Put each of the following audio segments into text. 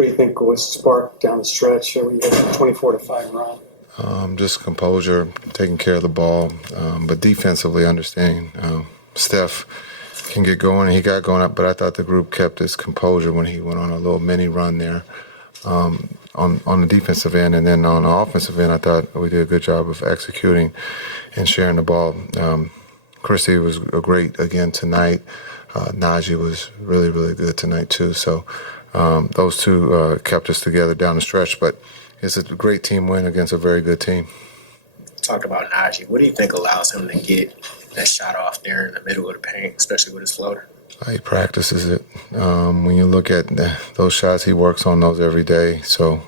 What do you think was sparked down the stretch? We had a 24-5 run. Just composure, taking care of the ball, but defensively understanding. Steph can get going, and he got going up, but I thought the group kept his composure when he went on a little mini run there on the defensive end. And then on the offensive end, I thought we did a good job of executing and sharing the ball. Christie was great again tonight. Najee was really, really good tonight too. So those two kept us together down the stretch, but it's a great team win against a very good team. Talk about Najee. What do you think allows him to get that shot off there in the middle of the paint, especially with his floater? He practices it. When you look at those shots, he works on those every day. So,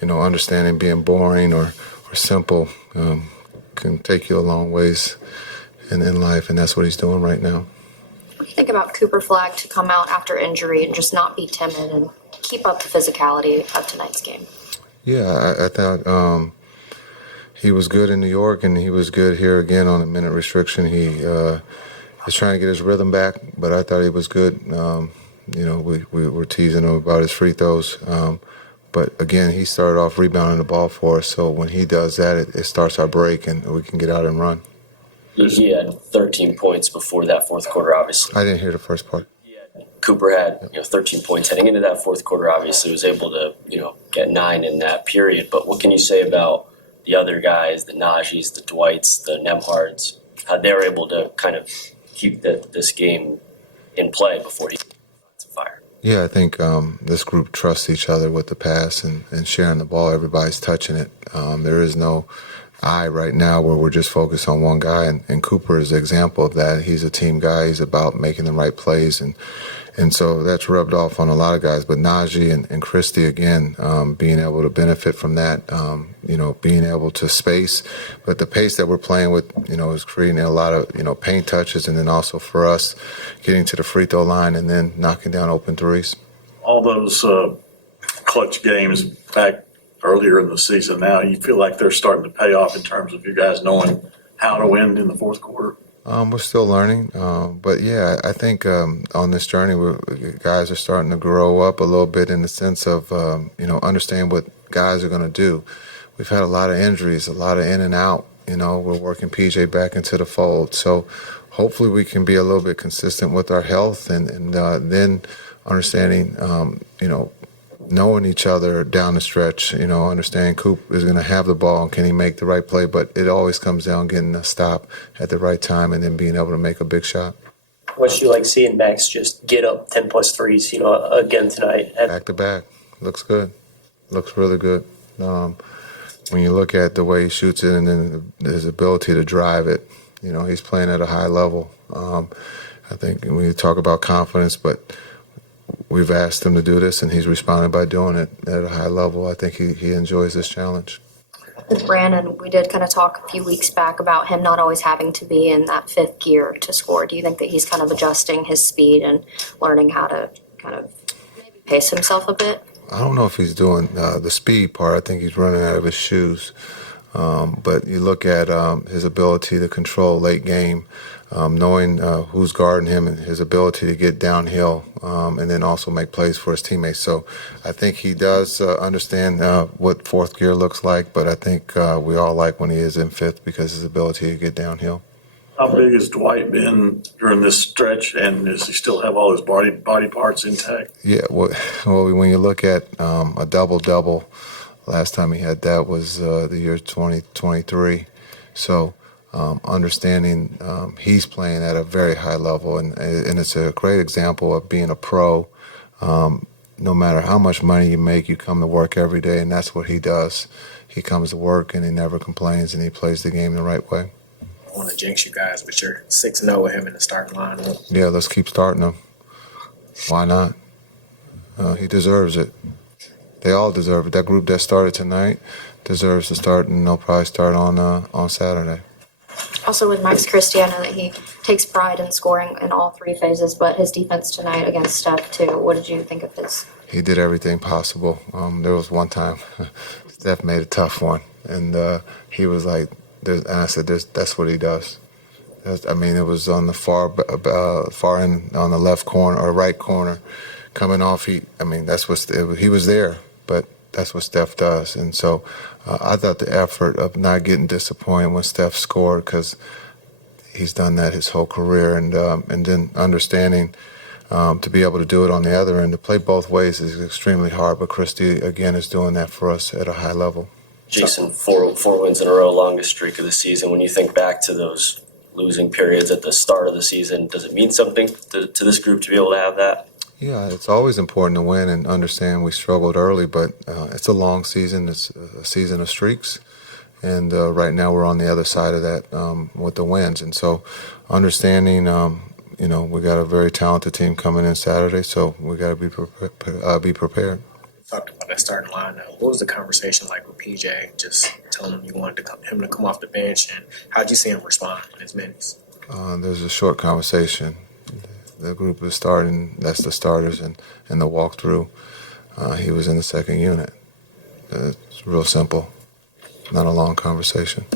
understanding being boring or simple can take you a long ways in life, and that's what he's doing right now. What do you think about Cooper Flagg to come out after injury and just not be timid and keep up the physicality of tonight's game? Yeah, I thought he was good in New York, and he was good here again on a minute restriction. He was trying to get his rhythm back, but I thought he was good. We were teasing him about his free throws. But again, he started off rebounding the ball for us, so when he does that, it starts our break, and we can get out and run. He had 13 points before that fourth quarter, obviously. I didn't hear the first part. Cooper had 13 points heading into that fourth quarter. Obviously, was able to get 9 in that period. But what can you say about the other guys, the Najees, the Dwights, the Nemhards, how they were able to kind of keep this game in play before he got fire? Yeah, I think this group trusts each other with the pass and sharing the ball. Everybody's touching it. There is no right now where we're just focused on one guy, and Cooper is the example of that. He's a team guy. He's about making the right plays, and so that's rubbed off on a lot of guys. But Najee and Christie, again, being able to benefit from that, being able to space. But the pace that we're playing with, is creating a lot of, paint touches, and then also for us getting to the free throw line and then knocking down open threes. All those clutch games back earlier in the season now, you feel like they're starting to pay off in terms of you guys knowing how to win in the fourth quarter? We're still learning, but yeah, I think on this journey, guys are starting to grow up a little bit in the sense of understand what guys are going to do. We've had a lot of injuries, a lot of in and out. We're working PJ back into the fold, so hopefully we can be a little bit consistent with our health, and then understanding, knowing each other down the stretch, understanding Coop is going to have the ball and can he make the right play, but it always comes down getting a stop at the right time and then being able to make a big shot. What you like seeing Max just get up 10-plus threes, again tonight? Back to back. Looks good. Looks really good. When you look at the way he shoots it and then his ability to drive it, he's playing at a high level. I think when you talk about confidence, but we've asked him to do this, and he's responded by doing it at a high level. I think he enjoys this challenge. With Brandon, we did kind of talk a few weeks back about him not always having to be in that fifth gear to score. Do you think that he's kind of adjusting his speed and learning how to kind of maybe pace himself a bit? I don't know if he's doing the speed part. I think he's running out of his shoes. But you look at his ability to control late game, knowing who's guarding him and his ability to get downhill and then also make plays for his teammates. So I think he does understand what fourth gear looks like, but I think we all like when he is in fifth because his ability to get downhill. How big has Dwight been during this stretch, and does he still have all his body parts intact? Yeah, well when you look at a double-double, last time he had that was the year 2023. So understanding he's playing at a very high level, and it's a great example of being a pro. No matter how much money you make, you come to work every day, and that's what he does. He comes to work, and he never complains, and he plays the game the right way. I want to jinx you guys, but you're 6-0 with him in the starting lineup. Yeah, let's keep starting him. Why not? He deserves it. They all deserve it. That group that started tonight deserves to start, and they'll probably start on Saturday. Also with Max Christie, I know that he takes pride in scoring in all three phases, but his defense tonight against Steph, too. What did you think of his? He did everything possible. There was one time Steph made a tough one, and he was like, and I said, that's what he does. It was on the far end, on the left corner or right corner. coming off. That's what he was there, but that's what Steph does. And so I thought the effort of not getting disappointed when Steph scored, because he's done that his whole career, and then understanding to be able to do it on the other end, to play both ways is extremely hard. But Christie, again, is doing that for us at a high level. Jason, four wins in a row, longest streak of the season. When you think back to those losing periods at the start of the season, does it mean something to this group to be able to have that? Yeah, it's always important to win and understand we struggled early, but it's a long season. It's a season of streaks. And right now we're on the other side of that with the wins. And so understanding, we got a very talented team coming in Saturday, so we got to be prepared. Talked about that starting lineup. What was the conversation like with PJ? Just telling him you wanted him to come off the bench, and how'd you see him respond in his minutes? There's a short conversation. The group is starting. That's the starters and the walkthrough. He was in the second unit. It's real simple. Not a long conversation.